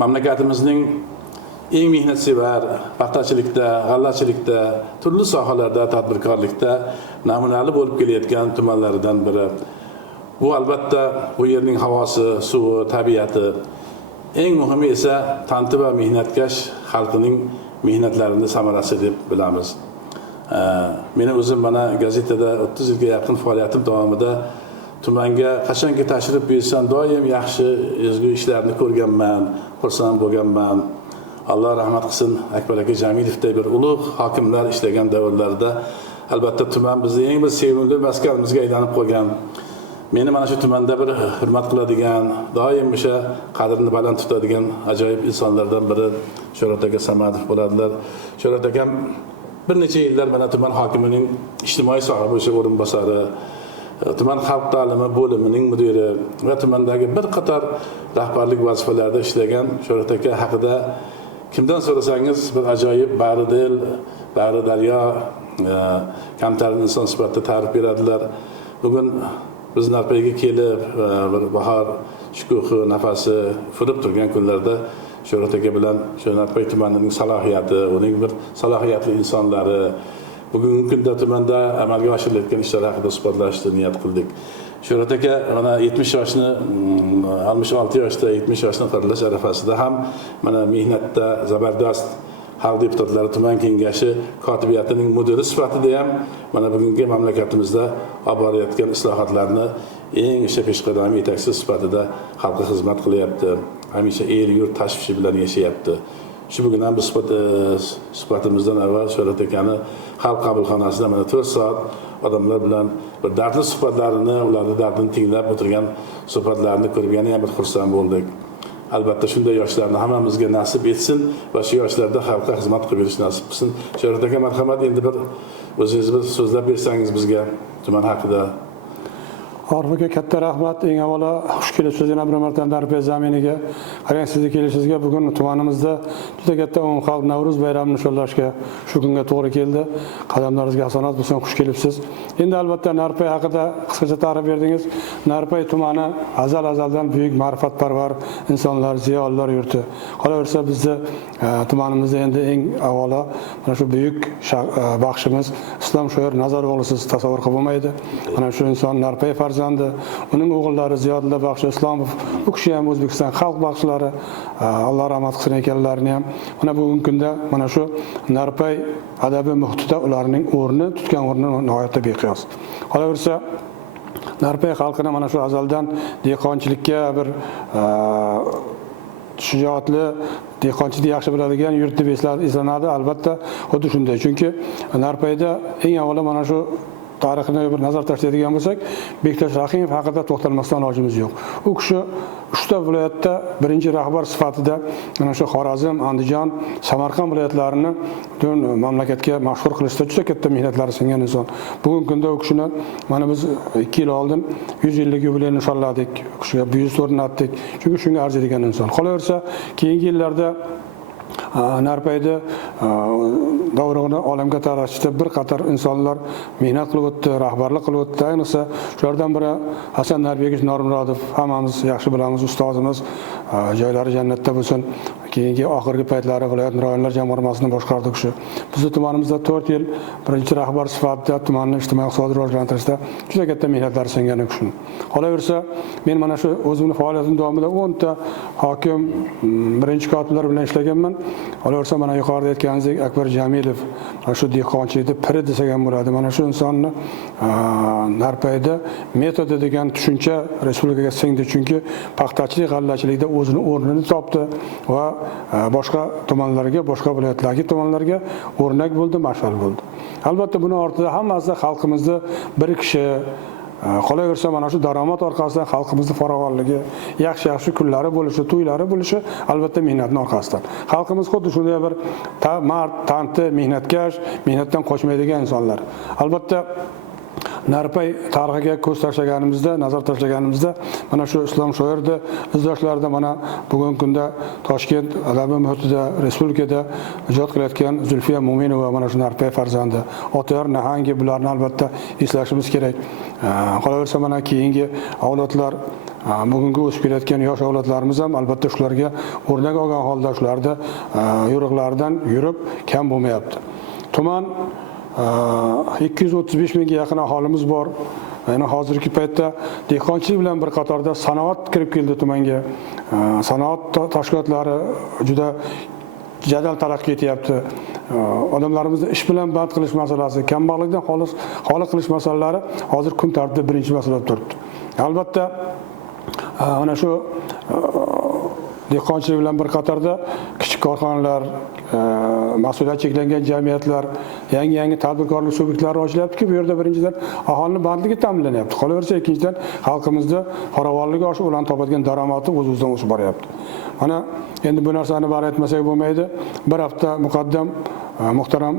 Mamlakatimizning eng mehnatsevar, paxtachilikda, g'allachilikda, turli sohalarda tadbirkorlikda namunali bo'lib kelayotgan tumanlardan biri. Bu albatta bu yerning havosi, suvi, tabiati. Eng muhimi esa tanti va mehnatkash xalqining mehnatlarini samarasi deb bilamiz. Meni o'zim mana gazetada 30 yilga yaqin faoliyatim davomida tumanga qachonki tashrif buyursam doim yaxshi ezgu ishlarni ko'rganman, xursand bo'lganman. Alloh rahmat qilsin, Akbar aka Jamilovdek bir ulug' hokimlar ishlagan davrlarda albatta tuman bizning eng bir sevimli maskanimizga aylanib qolgan. Meni mana shu tumanda bir hurmat qiladigan, doim o'sha qadrini baland tutadigan ajoyib insonlardan biri Sho'rat aka Samadov bo'ladilar. Sho'rat akam bir necha yillar mana tuman hokimining ijtimoiy soha bo'yicha o'rinbosari, tuman xalq ta'limi bo'limining mudiri va tumandagi bir qator rahbarlik vazifalarida ishlagan Sho'rat aka haqida kimdan so'rasangiz bir ajoyib baridil, bari daryo, kamtarin inson sifatida ta'rif beradilar. Bugun biz Narpayga kelib, bir bahor shukuhi, nafasi furib turgan kunlarda Sho'rat aka bilan shu Narpay tumanining salohiyati, uning bir salohiyatli insonlari, bugungi kunda tumanda amalga oshirilayotgan ishlar haqida suhbatlashishni niyat qildik. Sho'rat aka mana 70 yoshni, 66 yoshda 70 yoshni qadrlash arafasida ham mana mehnatda zabardast xalq deputatlari tuman kengashi kotibiyatining mudiri sifatida ham mana bugungi mamlakatimizda olib borayotgan islohotlarni eng o'sha peshqadam yetakchisi sifatida xalqqa xizmat qilyapti. Hamisha el-yurt tashvishi bilan yashayapti. Shu bugun ham biz suhbatimizdan avval Sho'rat akani xalq qabulxonasida mana 4 soat odamlar bilan bir dardli suhbatlarini, ularning dardini tinglab o'tirgan suhbatlarni ko'rib yana ham bir xursand bo'ldik. Albatta shunday yoshlarni hammamizga nasib etsin va shu yoshlarda xalqqa xizmat qilib berish nasib qilsin. Sho'rat aka marhamat, endi bir o'zingiz bir so'zlab bersangiz bizga tuman haqida. Orif aka katta rahmat. Eng avvalo xush kelibsiz yana bir marta Narpay zaminiga. Qarang, sizni kelishingizga bugun tumanimizda juda katta umumxalq Navro'z bayramini nishonlashga shu kunga to'g'ri keldi. Qadamlaringizga hasonat bo'lsin, xush kelibsiz. Endi albatta Narpay haqida qisqacha ta'rif berdingiz. Narpay tumani azaldan buyuk ma'rifatparvar insonlar, ziyolilar yurti. Qolaversa bizni tumanimizda endi eng avvalo mana shu buyuk baxshimiz Islom Shoir Nazorovsiz tasavvur qilib bo'lmaydi. Mana shu inson Narpay farzandi, uning o'g'illari Ziyodulla Baxshi Islomov, u kishi ham O'zbekiston xalq baxshilari, Alloh rahmat qilsin ekanlarini ham mana bugungi kunda mana shu Narpay adabiy muhitida ularning o'rni tutgan o'rni nihoyatda beqiyos. Qolaversa Narpay xalqini mana shu azaldan dehqonchilikka bir shijoatli, dehqonchilikni yaxshi biladigan yurt deb eslanadi. Albatta xuddi shunday. Chunki Narpayda eng avvalo mana shu tarixini bir nazar tashlaydigan bo'lsak, Bektash Rahimov haqida to'xtalmasdan ilojimiz yo'q. U kishi 3 ta viloyatda birinchi rahbar sifatida mana shu Xorazm, Andijon, Samarqand viloyatlarini butun mamlakatga mashhur qilishda juda katta mehnatlari singan inson. Bugungi kunda u kishini mana biz 2 yil oldin 100 yillik yubileyini nishonladik. U kishiga byust o'rnatdik. Chunki shunga arziydigan inson. Qolaversa, keyingi yillarda Narpayda davrog'ini olamga tarqatishda bir qator insonlar mehnat qilib o'tdi, rahbarlik qilib o'tdi. Ayniqsa shulardan biri Hasan Narbekov Normurodov, hammamiz yaxshi bilamiz, ustozimiz, joylari jannatda bo'lsin. Keyingi oxirgi paytlari viloyat rayonlar jamg'armasini boshqardi kishi. Bizning tumanimizda 4 yil birinchi rahbar sifatida tumanni ijtimoiy iqtisodiy rivojlantirishda juda katta mehnatlar singan kishi. Qolaversa, men mana shu o'zimning faoliyatim davomida 10 ta hokim, birinchi kotiblar bilan ishlaganman. Qolaversa mana yuqorida aytganingizdek Akbar Jamilov shu dehqonchilikda piri desak ham bo'ladi. Mana shu insonni Narpayda metod degan tushuncha respublikaga singdi, chunki paxtachilik, g'allachilikda o'zini o'rnini topdi va boshqa tumanlarga, boshqa viloyatlardagi tumanlarga o'rnak bo'ldi, mash'al bo'ldi. Albatta buni ortida hammasi xalqimizda bir kishi. Qolaversa mana shu daromad orqasidan xalqimizning farovonligi, yaxshi kunlari bo'lishi, to'ylari bo'lishi albatta mehnatning orqasidan. Xalqimiz xuddi shunday bir mard, tanti, mehnatkash, mehnatdan qochmaydigan insonlar. Albatta Narpay tarixiga ko'z tashlaganimizda, nazar tashlaganimizda mana shu Islom Shoirda izdoshlarida mana bugungi kunda Toshkent adabiy muhitida, respublikada ijod qilayotgan Zulfiya Mo'minova mana shu Narpay farzandi, Otayor Nahangi, bularni albatta eslashimiz kerak. Qolaversa mana keyingi avlodlar bugungi o'sib kelayotgan yosh avlodlarimiz ham albatta shularga o'rnak olgan holda shularda yo'riqlaridan yurib kam bo'lmayapti. Tuman 235 mingga yaqin aholimiz bor. Yani hozirgi paytda dehqonchilik bilan bir qatorda sanoat kirib keldi tumanga. Sanoat tashkilotlari juda jadal taraqqiy etyapti. Odamlarimizni ish bilan band qilish masalasi, kambag'allikdan xoli qilish masalalari hozir kun tartibida birinchi masala bo'lib turibdi. Albatta ana shu dehqonchilik bilan bir qatorda kichik korxonalar, mas'uliyat cheklangan jamiyatlar, yangi tadbirkorlik subyektlari ochilyaptiki, bu yerda birinchidan aholining bandligi ta'minlanyapti. Qolaversa, ikkinchidan xalqimizda farovonligi oshib, ularning topadigan daromadi o'z-o'zidan o'sib boryapti. Mana endi bu narsani bari aytmasak bo'lmaydi. Bir hafta muqaddam muhtaram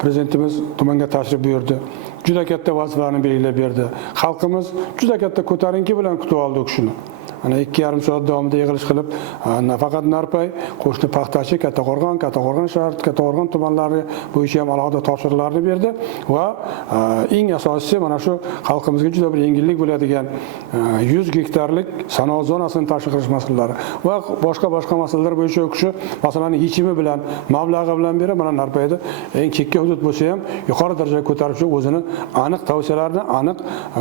Prezidentimiz tumanga tashrif buyurdi. Juda katta vazifalarni belgilab berdi. Xalqimiz juda katta ko'tarinki bilan kutib oldi u kishini. Ana 2,5 soat davomida yig'ilish qilib, nafaqat Narpay, qo'shni Paxtachi, Kattaqo'rg'on shahar, Kattaqo'rg'on tumanlari bo'yicha ham alohida topshiriqlarni berdi va eng asosiysi mana shu xalqimizga juda bir yengillik bo'ladigan 100 gektarlik sanoat zonasini tashkil qilish masalalari va boshqa masalalar bo'yicha u kishi masalani yechimi bilan, mablag'i bilan berib, mana Narpayda eng chekka hudud bo'lsa ham yuqori darajaga ko'tarish uchun o'zini aniq tavsiyalarni, aniq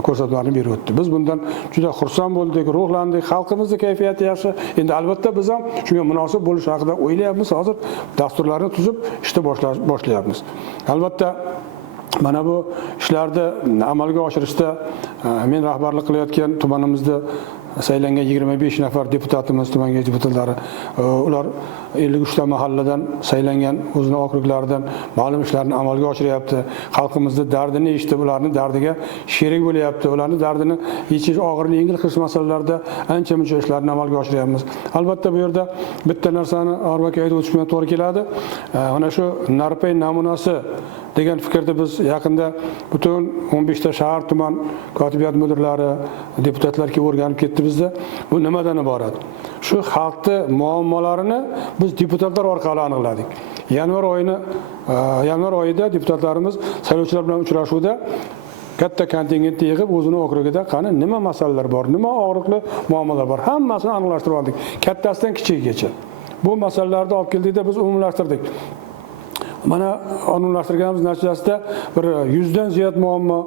ko'rsatmalarni berib o'tdi. Biz bundan juda xursand bo'ldik, ruhlandik. Xalqimizning kayfiyati yaxshi. Endi albatta biz ham shunga munosib bo'lish haqida o'ylayapmiz. Hozir dasturlarni tuzib ishni boshlayapmiz. Albatta mana bu ishlarni amalga oshirishda men rahbarlik qilayotgan tumanimizda saylangan 25 nafar deputatimiz, tuman deputatlari, ular 53 ta mahalladan saylangan o'zining okruglaridan ma'lum ishlarni amalga oshiryapti. Xalqimizning dardini eshitib, ularning dardiga sherik bo'lyapti. Ularning dardini yechish, og'irini yengil qilish masalalarida ancha-muncha ishlarni amalga oshiryapmiz. Albatta bu yerda bitta narsani Orbaga aytib o'tish bilan to'g'ri keladi. Mana shu Narpay namunasi degan fikrda biz yaqinda butun 15 ta shahar, tuman kotibiyat mudirlari, deputatlar kelib o'rganib ketdi bizda. Bu nimadan iborat? Shu xalqning muammolarini biz deputatlar orqali aniqladik. Yanvar oyida deputatlarimiz saylovchilar bilan uchrashuvda katta kontingentni yig'ib o'zining okrugida qani nima masalalar bor, nima og'riqli muammolar bor, hammasini aniqlashtirib oldik. Kattasidan kichigigacha. Bu masalalarni olib keldikda biz umumlashtirdik. Mana umumlashtirganimiz natijasida bir 100 dan ziyod muammo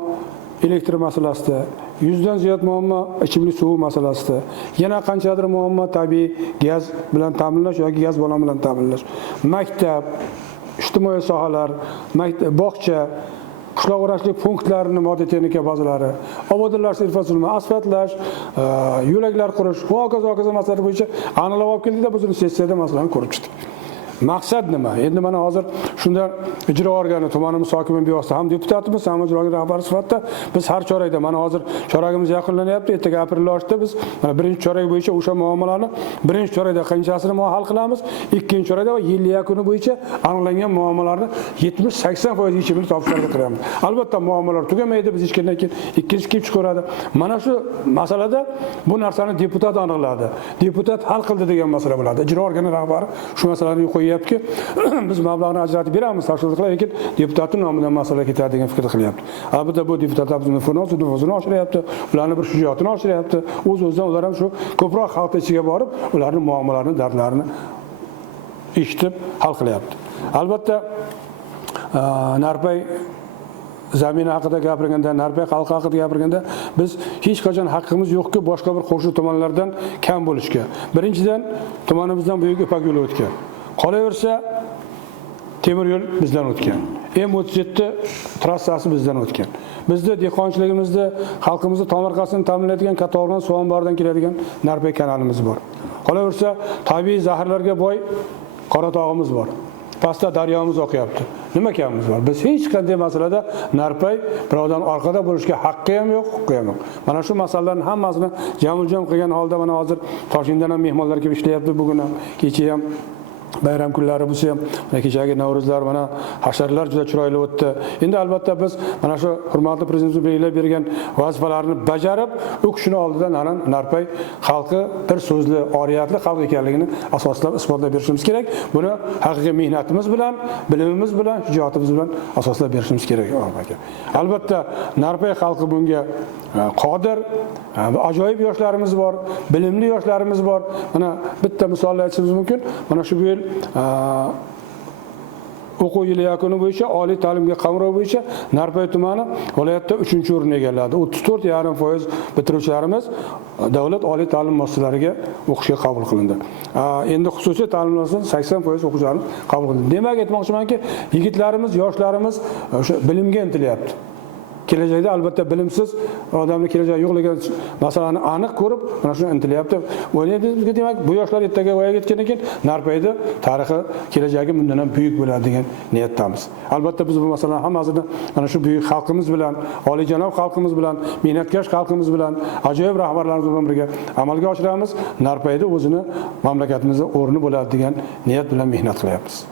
elektr masalasida, 100 dan ziyod muammo ichimlik suvi masalasida, yana qanchadir muammo tabiiy gaz bilan ta'minlash yoki gaz balon bilan ta'minlash, maktab, ijtimoiy sohalar, bog'cha, qishloq vrachlik punktlarining moddiy texnika bazalari, obodonlashtirish infratuzilma, asfaltlash, yo'laklar qurish va hokazo masalalar bo'yicha aniqlab olib keldikda biz sessiyada masalani ko'rib chiqdik. Maqsad nima? Endi mana hozir shunda ijro organi tumanimiz hokimi bevosita ham deputatimiz, ham ijro organi rahbari sifatida biz har chorakda mana hozir choragimiz yaqinlanyapti. Ertaga aprel oyida biz mana birinchi chorak bo'yicha o'sha muammolarni birinchi chorakda qanchasini hal qilamiz, ikkinchi chorakda va yil yakuni bo'yicha aniqlangan muammolarni 70-80% yechimini topishga kiramiz. Albatta muammolar tugamaydi, biz ishgandan keyin ikkinchi kelib chiqaradi. Mana shu masalada bu narsani deputat aniqladi. Deputat hal qildi degan masala bo'ladi. Ijro organi rahbari shu masalani qo'yyapti. Biz mablag'ni ajratib beramiz, tashkilotlar, lekin deputatning nomidan masala ketadi degan fikrni qilyapti. Albatta bu deputatlar bizning nufuzini oshiryapti, ularning bir shijoatini oshiryapti. O'z-o'zidan ular ham shu ko'proq xalq ichiga borib, ularning muammolarini, dardlarini eshitib hal qilyapti. Albatta Narpay zamini haqida gapirganda, Narpay xalqi haqida gapirganda biz hech qachon haqqimiz yo'qki boshqa bir qo'shni tumanlardan kam bo'lishga. Birinchidan tumanimizdan buyuk Ipak yo'li o'tgan. Qolaversa temir yo'l bizdan o'tgan. M37 trassasi bizdan o'tgan. Bizda dehqonchiligimizda xalqimizni tomorqasini ta'minlaydigan Kattaqo'rg'on suv omboridan keladigan Narpay kanalimiz bor. Qolaversa tabiiy zaharlarga boy Qoratog'imiz bor. Pastda daryomiz oqyapti. Nima kamimiz bor? Biz hech qanday masalada Narpay birovdan orqada bo'lishga haqqi ham yo'q, huquqi ham yo'q. Mana shu masalalarning hammasini jamul-jam qilgan holda mana hozir Toshkentdan ham mehmonlar kelib ishlayapti, bugun ham, kecha ham bayram kunlari bo'lsa ham mana kechagi Navro'zlar, mana hasharlar juda chiroyli o'tdi. Endi albatta biz mana shu hurmatli prezidentimiz belgilab bergan vazifalarni bajarib, u kishini oldidan Narpay xalqi bir so'zli, oriyatli xalq ekanligini asoslab isbotlab berishimiz kerak. Buni haqiqiy mehnatimiz bilan, bilimimiz bilan, shijoatimiz bilan asoslab berishimiz kerak. Albatta Narpay xalqi bunga qodir, ajoyib yoshlarimiz bor, bilimli yoshlarimiz bor. Mana bitta misolni aytishimiz mumkin. Mana shu yil o'quv yili yakuni bo'yicha oliy ta'limga qamrov bo'yicha Narpay tumani viloyatda 3-o'rinni egalladi. 34,5% bitiruvchilarimiz davlat oliy ta'lim muassasalariga o'qishga qabul qilindi. Endi xususiy ta'lim muassasasining 80% o'quvchilarimiz qabul qilindi. Demak, aytmoqchimanki, yigitlarimiz, yoshlarimiz o'sha bilimga intilyapti. Kelajakda albatta bilimsiz odamning kelajagi yo'qligiga masalani aniq ko'rib, mana shuni intilyapti. O'ylaymiz, demak, bu yoshlar ertaga voyaga yetgandan keyin Narpayda tarixi, kelajagi bundan ham buyuk bo'ladi degan niyatdamiz. Albatta biz bu masalani hammasini mana shu buyuk xalqimiz bilan, oliyjanob xalqimiz bilan, mehnatkash xalqimiz bilan, ajoyib rahbarlarimiz bilan birga amalga oshiramiz. Narpayda o'zini mamlakatimizda o'rni bo'ladi degan niyat bilan mehnat qilyapmiz.